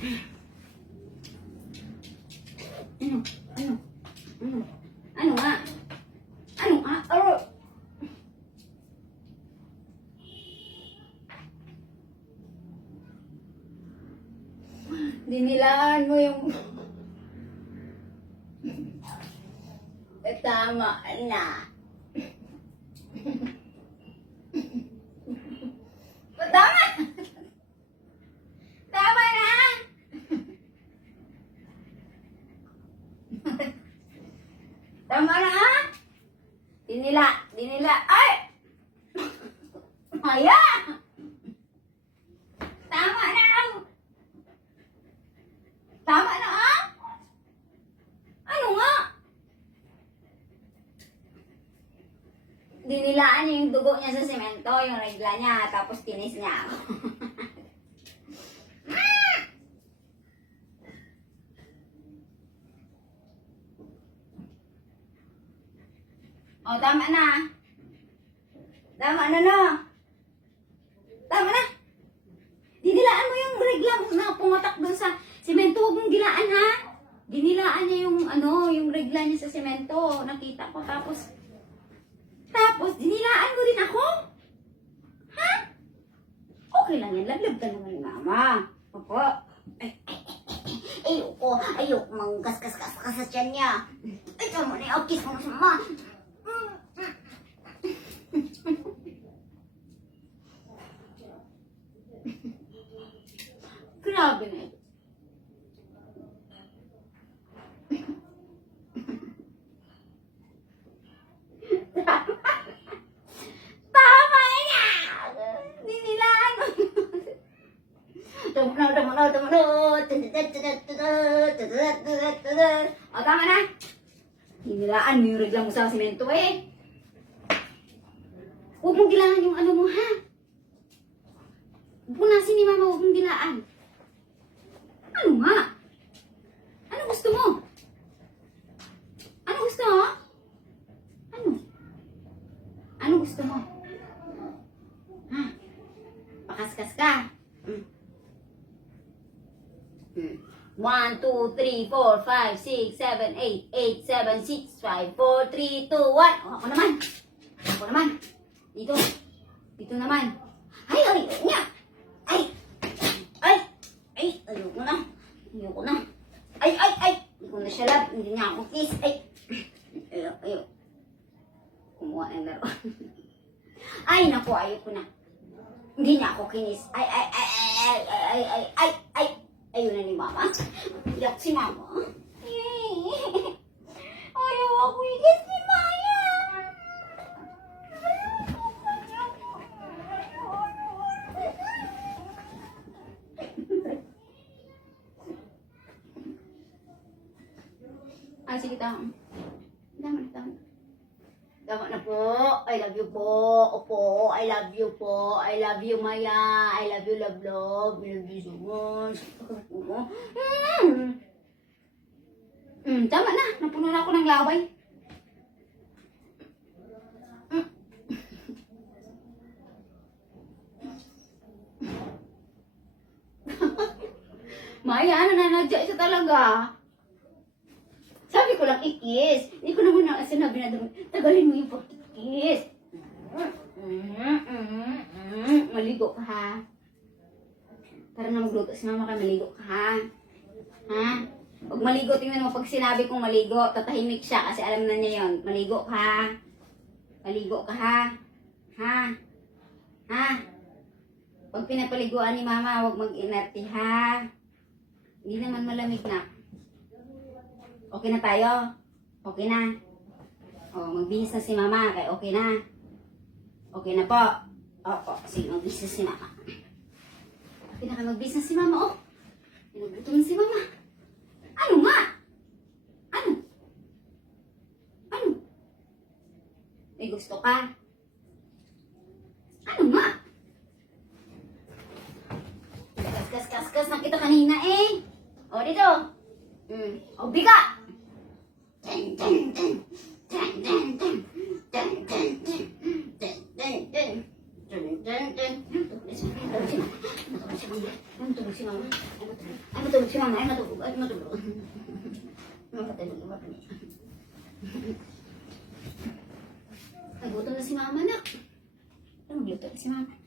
Ano? Ano? Ano? Ano nga? Ano nga? Dinilaan mo yung... Eh, Tama na! Tama na ha? Dinila, dinila. Ay! Maya! Tama na! Tama na ha? Ano nga? Dinilaan niya yung dugo niya sa semento, yung regla niya, tapos kinis niya ako. O, tama na. Tama na no. Tama na. Dinilaan mo yung regla na pumatak doon sa semento. Huwag mong dilaan ha. Dinilaan niya yung ano, yung regla niya sa semento. Nakita ko tapos tapos dinilaan mo din ako. Ha? Okay lang yan. Lablab ka naman ni mama. Opo. Ay, ay, ay, ay, ayoko. Ayoko manggasgas-gas ka sa tiyan niya. Ito mo na yung kiss mo. Grabe na ito. Tama na! Dinilaan mo. Tumuno, tumuno, tumuno. O, tama na. Dinilaan mo yung regla mo sa simento eh. Huwag mong dilaan yung ano mo ha. Punasin ni mama, huwag mong dilaan. Ano nga? Ano gusto mo? Ano gusto mo? Ano? Ano gusto mo? Ha? Pakaskas ka? Hmm. Hmm. 1, 2, 3, 4, 5, 6, 7, 8, 8, 7, 6, 5, 4, 3, 2, 1. O, ako naman. Ako naman. Dito. Dito naman. Ay, ay, niya. Ay. Ay. Ay, ayoko na. Ayoko na. Ay, ay, ay. Hindi ko na siya love. Hindi niya ako kiss. Ay. Ayok, ayok. Kumuha ng laro. ay, naku, ayoko na. Hindi niya ako kinis. Ay, ay, ay, ay, ay, ay, ay, ay, ay, 애유네니 마마. 역시 마마. 예. 어려워 보이겠지 마야? 아시겠다. I love you po. Opo, I love you po. I love you, Maya. I love you, love, love. I love you so much. Mm. Mm, tama na. Napuno na ako ng laway. Maya, nananadya siya talaga. Sabi ko lang ikis. Hindi ko naman na sinabi na. Tagalin mo yung pagkikis. Mm. Maligo ka ha. Para na magluto si mama ka, maligo ka ha. Ha? Pag maligo, tingnan mo, pag sinabi kong maligo, tatahimik siya kasi alam na niya yon. Maligo ka ha. Maligo ka ha. Ha? Ha? Pag pinapaliguan ni mama, huwag mag-inerte ha. Hindi naman malamig na. Okay na tayo? Okay na? O, magbihis na si mama, kaya okay na? Okay na po. Oo, sige, magbihis na si mama. Magbihis na si mama, oh. Pinagutom na si mama. Ano nga? Ano? Ano? May gusto ka? Ano nga? Kas, kas, kas, kas na kita kanina eh. O, dito. Mm. O, biga! Ten, ten, ten. Nagutom na si mama, nak. Ano magluto na si mama?